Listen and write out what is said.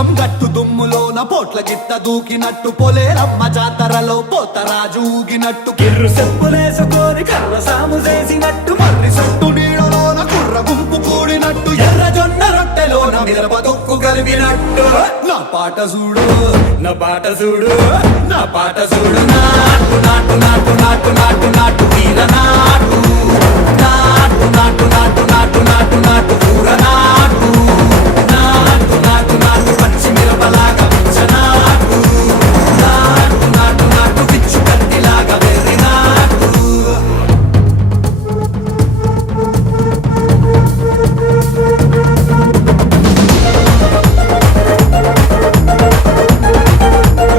పుల్లం గట్టు దుమ్ములోన పోట్ల గిత్త దూకినట్టు పొలేరమ్మ జాతరలో పోతరాజు ఊగినట్టు కిర్రు చెప్పులేసుకొని కర్ర సాము చేసినట్టు మర్రి సట్టు నీడలోన కుర్ర గుంపు కూడినట్టు ఎర్ర జొన్న రొట్టెలోన మిరప దొక్కు కలిపినట్టు నా పాట చూడు నా పాట చూడు నా పాట చూడు నాటు నాటు నాటు నాటు నాటు నాటు వీరనా